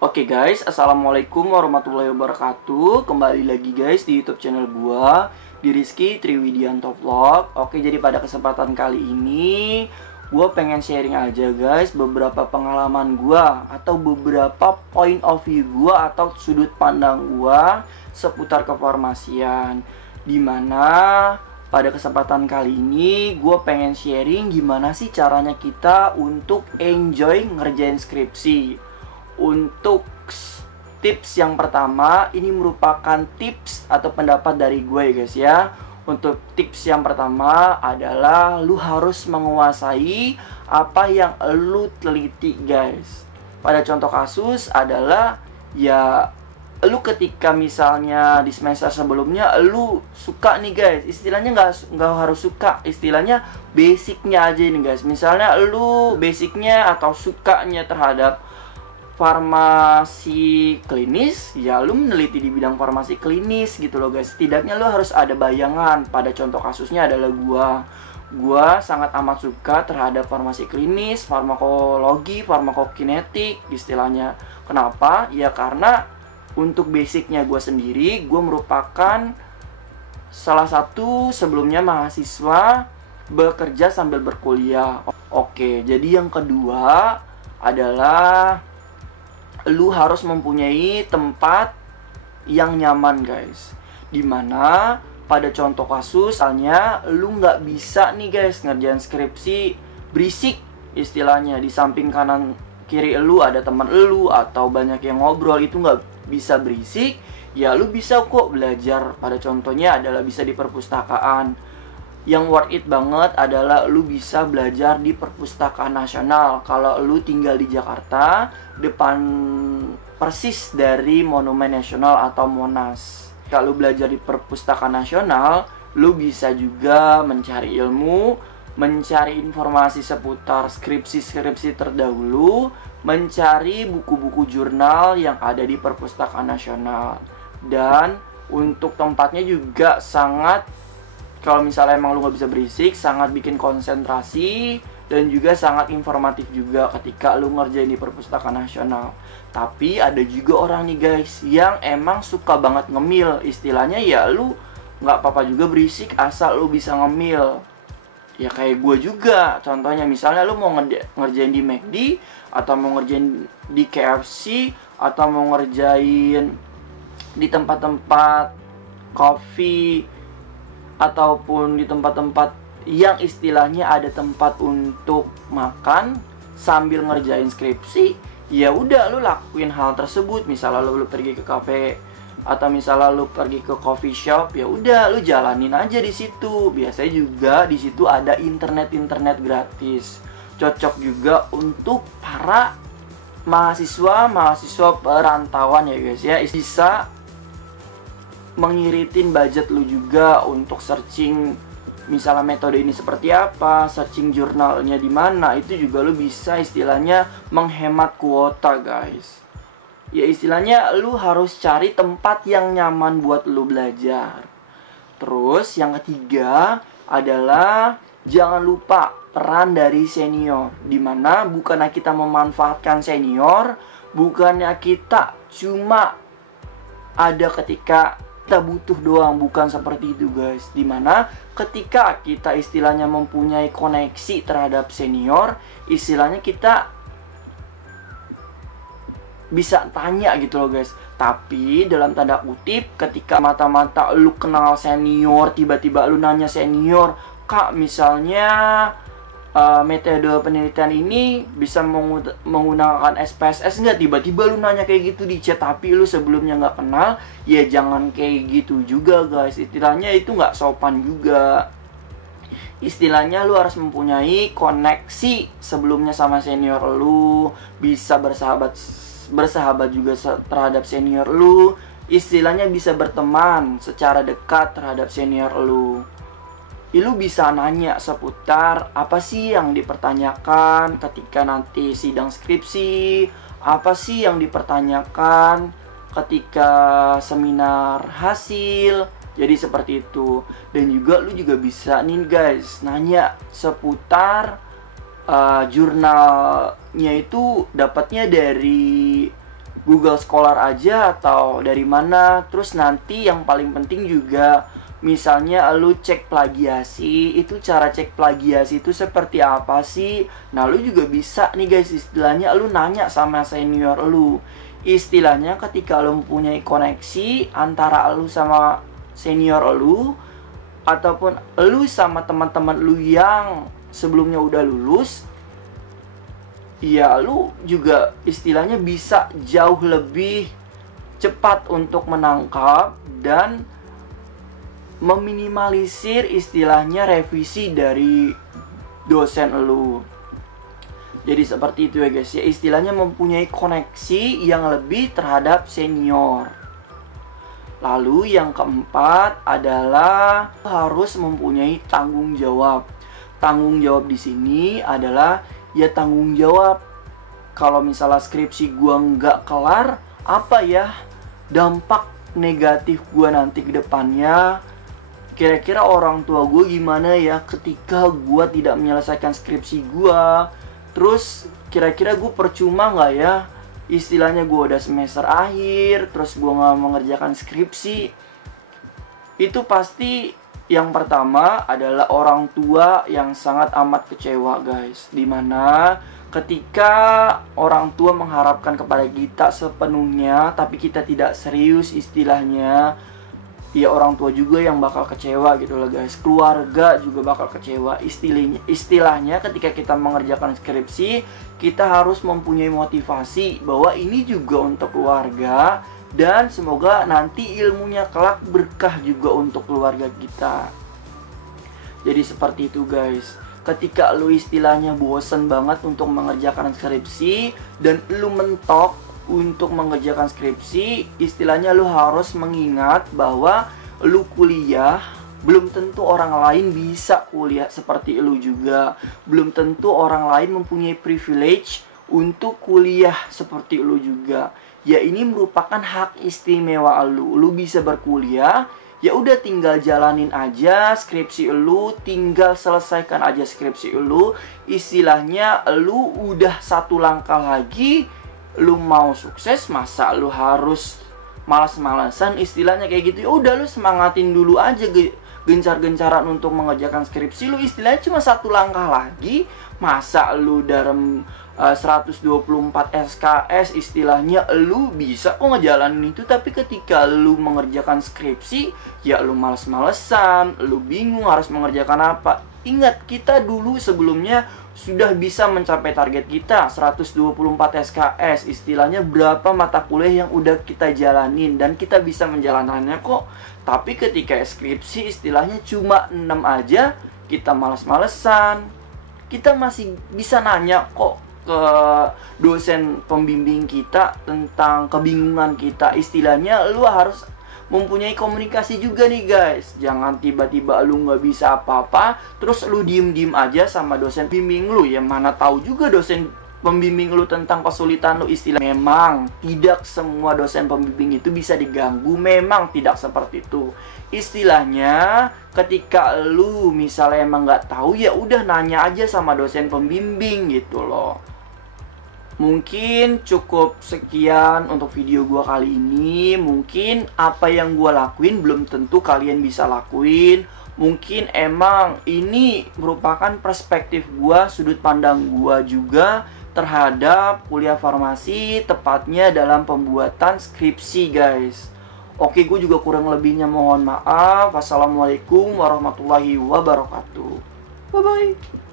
Oke guys, assalamualaikum warahmatullahi wabarakatuh. Kembali lagi guys di YouTube channel gua, di Rizky Triwidianto Vlog. Oke, jadi pada kesempatan kali ini gua pengen sharing aja guys beberapa pengalaman gua atau beberapa point of view gua atau sudut pandang gua seputar kefarmasian. Dimana pada kesempatan kali ini gue pengen sharing gimana sih caranya kita untuk enjoy ngerjain skripsi. Untuk tips yang pertama, ini merupakan tips atau pendapat dari gue guys ya. Untuk tips yang pertama adalah lu harus menguasai apa yang lu teliti guys. Pada contoh kasus adalah ya lu ketika misalnya di semester sebelumnya lu suka nih guys, istilahnya nggak harus suka, istilahnya basicnya aja nih guys. Misalnya lu basicnya atau sukanya terhadap farmasi klinis, ya lu meneliti di bidang farmasi klinis gitu loh guys. Setidaknya lu harus ada bayangan. Pada contoh kasusnya adalah gua sangat amat suka terhadap farmasi klinis, farmakologi, farmakokinetik istilahnya. Kenapa? Ya karena untuk basicnya gue sendiri, gue merupakan salah satu sebelumnya mahasiswa bekerja sambil berkuliah. Oke, jadi yang kedua adalah lu harus mempunyai tempat yang nyaman guys. Dimana pada contoh kasus misalnya lu nggak bisa nih guys ngerjain skripsi berisik istilahnya. Di samping kanan kiri lu ada teman lu atau banyak yang ngobrol, itu nggak bisa berisik, ya lu bisa kok belajar. Pada contohnya adalah bisa di perpustakaan. Yang worth it banget adalah lu bisa belajar di Perpustakaan Nasional. Kalau lu tinggal di Jakarta, depan persis dari Monumen Nasional atau Monas. Kalau belajar di Perpustakaan Nasional, lu bisa juga mencari ilmu, mencari informasi seputar skripsi-skripsi terdahulu, mencari buku-buku jurnal yang ada di Perpustakaan Nasional. Dan untuk tempatnya juga sangat, kalau misalnya emang lu gak bisa berisik, sangat bikin konsentrasi dan juga sangat informatif juga ketika lu ngerjain di Perpustakaan Nasional. Tapi ada juga orang nih guys yang emang suka banget ngemil. Istilahnya ya lu gak apa-apa juga berisik asal lu bisa ngemil. Ya kayak gue juga. Contohnya misalnya lu mau ngerjain di McD, atau mau ngerjain di KFC, atau mau ngerjain di tempat-tempat coffee, ataupun di tempat-tempat yang istilahnya ada tempat untuk makan sambil ngerjain skripsi, ya udah lu lakuin hal tersebut. Misalnya lu pergi ke cafe atau misalnya lu pergi ke coffee shop, ya udah lu jalanin aja di situ. Biasanya juga di situ ada internet gratis. Cocok juga untuk para mahasiswa perantauan ya guys ya. Bisa mengiritin budget lu juga untuk searching misalnya metode ini seperti apa, searching jurnalnya di mana, itu juga lu bisa istilahnya menghemat kuota guys. Ya istilahnya lu harus cari tempat yang nyaman buat lu belajar. Terus yang ketiga adalah jangan lupa peran dari senior. Dimana bukannya kita memanfaatkan senior, bukannya kita cuma ada ketika kita butuh doang, bukan seperti itu guys. Dimana ketika kita istilahnya mempunyai koneksi terhadap senior, istilahnya kita bisa tanya gitu loh guys. Tapi dalam tanda kutip, ketika mata-mata lu kenal senior, tiba-tiba lu nanya senior, kak misalnya metode penelitian ini bisa menggunakan SPSS nggak? Tiba-tiba lu nanya kayak gitu di chat, tapi lu sebelumnya nggak kenal, ya jangan kayak gitu juga guys. Istilahnya itu nggak sopan juga. Istilahnya lu harus mempunyai koneksi sebelumnya sama senior lu, bisa bersahabat juga terhadap senior lu. Istilahnya bisa berteman secara dekat terhadap senior lu. Lu bisa nanya seputar apa sih yang dipertanyakan ketika nanti sidang skripsi, apa sih yang dipertanyakan ketika seminar hasil. Jadi seperti itu. Dan juga lu juga bisa nih guys nanya seputar jurnalnya itu dapatnya dari Google Scholar aja atau dari mana. Terus nanti yang paling penting juga, misalnya lu cek plagiasi, itu cara cek plagiasi itu seperti apa sih? Nah, lu juga bisa nih guys, istilahnya lu nanya sama senior lu. Istilahnya ketika lu mempunyai koneksi antara lu sama senior lu, ataupun lu sama teman-teman lu yang sebelumnya udah lulus, ya lu juga istilahnya bisa jauh lebih cepat untuk menangkap dan meminimalisir istilahnya revisi dari dosen lu. Jadi seperti itu ya guys ya, istilahnya mempunyai koneksi yang lebih terhadap senior. Lalu yang keempat adalah harus mempunyai tanggung jawab. Tanggung jawab di sini adalah ya tanggung jawab kalau misalnya skripsi gua nggak kelar, apa ya dampak negatif gua nanti ke depannya. Kira-kira orang tua gue gimana ya ketika gue tidak menyelesaikan skripsi gue. Terus kira-kira gue percuma gak ya, istilahnya gue udah semester akhir terus gue gak mengerjakan skripsi. Itu pasti yang pertama adalah orang tua yang sangat amat kecewa guys. Dimana ketika orang tua mengharapkan kepada kita sepenuhnya tapi kita tidak serius istilahnya, ya orang tua juga yang bakal kecewa gitu loh guys. Keluarga juga bakal kecewa. Istilahnya ketika kita mengerjakan skripsi, kita harus mempunyai motivasi bahwa ini juga untuk keluarga, dan semoga nanti ilmunya kelak berkah juga untuk keluarga kita. Jadi seperti itu guys. Ketika lu istilahnya bosen banget untuk mengerjakan skripsi dan lu mentok untuk mengerjakan skripsi, istilahnya lu harus mengingat bahwa lu kuliah belum tentu orang lain bisa kuliah seperti lu juga. Belum tentu orang lain mempunyai privilege untuk kuliah seperti lu juga. Ya ini merupakan hak istimewa lu. Lu bisa berkuliah, ya udah tinggal jalanin aja skripsi lu, tinggal selesaikan aja skripsi lu. Istilahnya lu udah satu langkah lagi. Lu mau sukses, masa lu harus malas-malasan istilahnya kayak gitu. Ya udah lu semangatin dulu aja gencar-gencaran untuk mengerjakan skripsi lu. Istilahnya cuma satu langkah lagi, masa lu dalam 124 SKS istilahnya lu bisa kok ngejalanin itu. Tapi ketika lu mengerjakan skripsi, ya lu males-malesan, lu bingung harus mengerjakan apa. Ingat, kita dulu sebelumnya sudah bisa mencapai target kita 124 SKS. Istilahnya berapa mata kuliah yang udah kita jalanin dan kita bisa menjalankannya kok. Tapi ketika skripsi istilahnya cuma 6 aja, kita malas-malesan. Kita masih bisa nanya kok ke dosen pembimbing kita tentang kebingungan kita. Istilahnya lu harus mempunyai komunikasi juga nih guys. Jangan tiba-tiba lu nggak bisa apa-apa terus lu diem-diem aja sama dosen bimbing lu. Ya mana tahu juga dosen pembimbing lu tentang kesulitan lu. Istilah memang tidak semua dosen pembimbing itu bisa diganggu. Memang tidak seperti itu. Istilahnya ketika lu misalnya emang nggak tahu, ya udah nanya aja sama dosen pembimbing gitu loh. Mungkin cukup sekian untuk video gua kali ini. Mungkin apa yang gua lakuin belum tentu kalian bisa lakuin. Mungkin emang ini merupakan perspektif gua, sudut pandang gua juga terhadap kuliah farmasi, tepatnya dalam pembuatan skripsi guys. Oke, gue juga kurang lebihnya mohon maaf. Wassalamualaikum warahmatullahi wabarakatuh. Bye-bye.